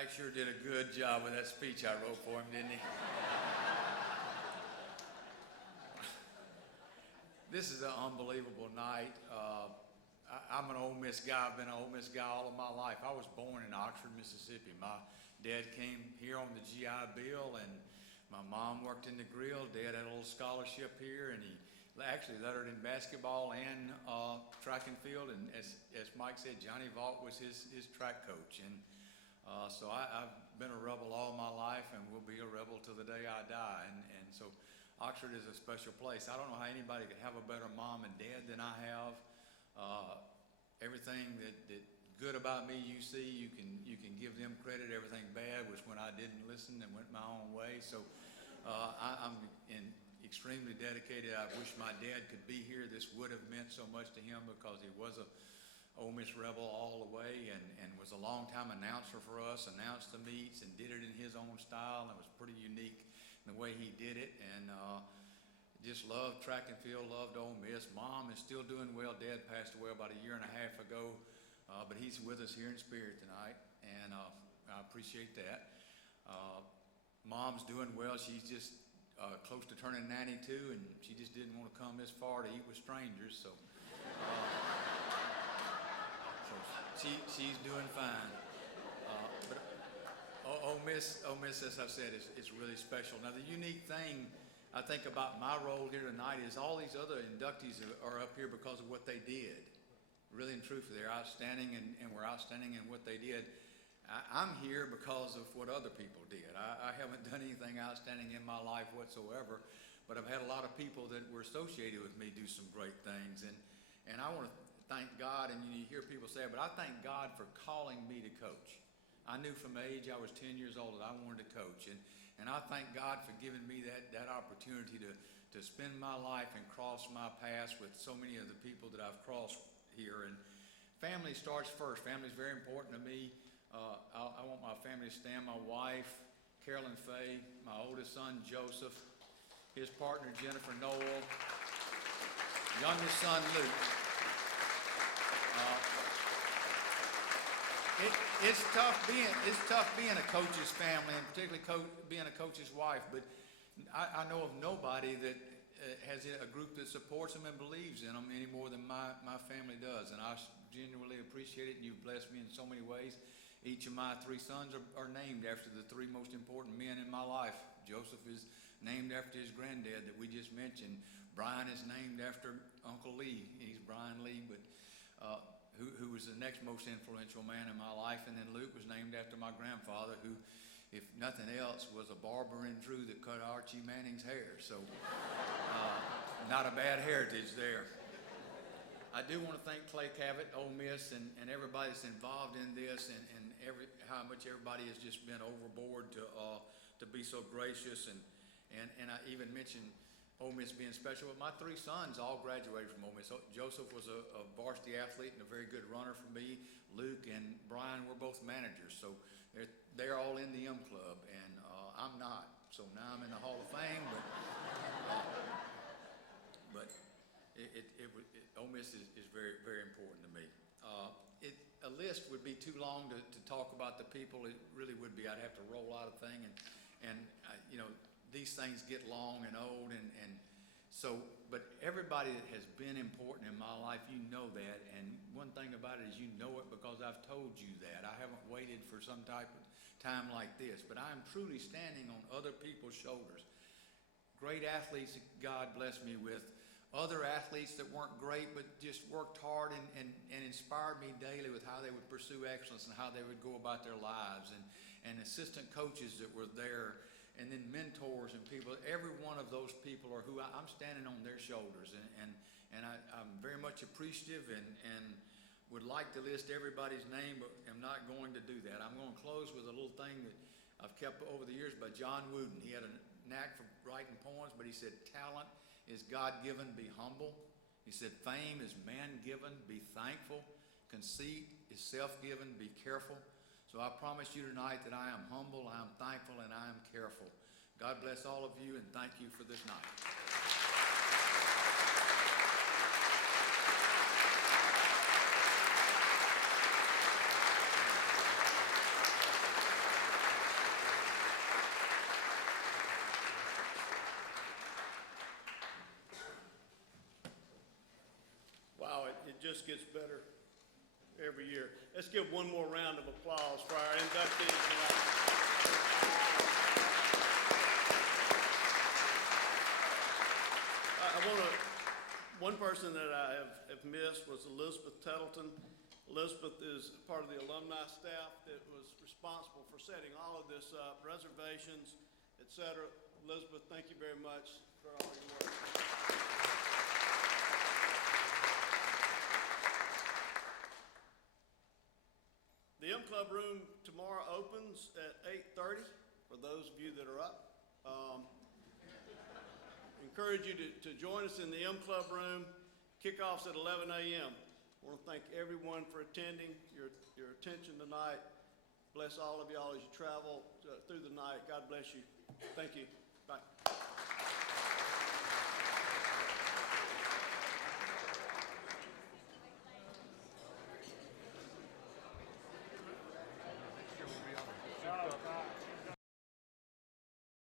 Mike sure did a good job with that speech I wrote for him, didn't he? This is an unbelievable night. I'm an Ole Miss guy. I've been an Ole Miss guy all of my life. I was born in Oxford, Mississippi. My dad came here on the GI Bill, and my mom worked in the grill. Dad had a little scholarship here, and he actually lettered in basketball and track and field. And as Mike said, Johnny Vaught was his track coach. And so I've been a rebel all my life, and will be a rebel till the day I die. And so Oxford is a special place. I don't know how anybody could have a better mom and dad than I have. Everything that good about me you see, you can give them credit. Everything bad was when I didn't listen and went my own way. So I'm extremely dedicated. I wish my dad could be here. This would have meant so much to him because he was a Ole Miss rebel all the way, and was a long-time announcer for us, announced the meets and did it in his own style. It was pretty unique in the way he did it, and just loved track and field, loved Ole Miss. Mom is still doing well. Dad passed away about 1.5 years ago, but he's with us here in spirit tonight, and I appreciate that. Mom's doing well. She's just close to turning 92, and she just didn't want to come this far to eat with strangers, so she's doing fine. But Ole Miss, as I've said, is really special. Now, the unique thing I think about my role here tonight is all these other inductees are up here because of what they did. Really and truthfully, they're outstanding and were outstanding in what they did. I'm here because of what other people did. I haven't done anything outstanding in my life whatsoever, but I've had a lot of people that were associated with me do some great things. And I want to thank God, and you hear people say it, but I thank God for calling me to coach. I knew from age I was 10 years old that I wanted to coach. And I thank God for giving me that opportunity to spend my life and cross my paths with so many of the people that I've crossed here. And family starts first. Family is very important to me. I want my family to stand. My wife, Carolyn Fay, my oldest son, Joseph, his partner, Jennifer Noel, youngest son, Luke. It's tough being a coach's family, and particularly being a coach's wife. But I know of nobody that has a group that supports them and believes in them any more than my family does. And I genuinely appreciate it. And you've blessed me in so many ways. Each of my 3 sons are named after the 3 most important men in my life. Joseph is named after his granddad that we just mentioned. Brian is named after Uncle Lee. He's Brian Lee, but who was the next most influential man in my life. And then Luke was named after my grandfather, who, if nothing else, was a barber in Drew that cut Archie Manning's hair. So not a bad heritage there. I do want to thank Clay Cavett, Ole Miss, and everybody that's involved in this, and how much everybody has just been overboard to be so gracious. And I even mentioned Ole Miss being special, but my 3 sons all graduated from Ole Miss. So Joseph was a varsity athlete and a very good runner for me. Luke and Brian were both managers, so they're all in the M Club, and I'm not. So now I'm in the Hall of Fame, but Ole Miss is very, very important to me. A list would be too long to talk about the people. It really would be. I'd have to roll out a thing, and these things get long and old, and so, but everybody that has been important in my life, you know that. And one thing about it is you know it because I've told you that. I haven't waited for some type of time like this, but I am truly standing on other people's shoulders. Great athletes that God blessed me with. Other athletes that weren't great but just worked hard and inspired me daily with how they would pursue excellence and how they would go about their lives, and assistant coaches that were there, and then mentors and people. Every one of those people are who I'm standing on their shoulders, and I'm very much appreciative and would like to list everybody's name, but am not going to do that. I'm going to close with a little thing that I've kept over the years by John Wooden. He had a knack for writing poems, but he said, talent is God-given, be humble. He said, fame is man-given, be thankful. Conceit is self-given, be careful. So I promise you tonight that I am humble, I am thankful, and I am careful. God bless all of you, and thank you for this night. just gets better every year. Let's give one more round of applause for our inductees tonight. One person that I have missed was Elizabeth Tettleton. Elizabeth is part of the alumni staff that was responsible for setting all of this up, reservations, et cetera. Elizabeth, thank you very much for all your work. The M Club room tomorrow opens at 8:30 for those of you that are up. Encourage you to join us in the M Club room. Kickoff's at 11 a.m. I want to thank everyone for attending, your attention tonight. Bless all of y'all as you travel through the night. God bless you. Thank you. Bye.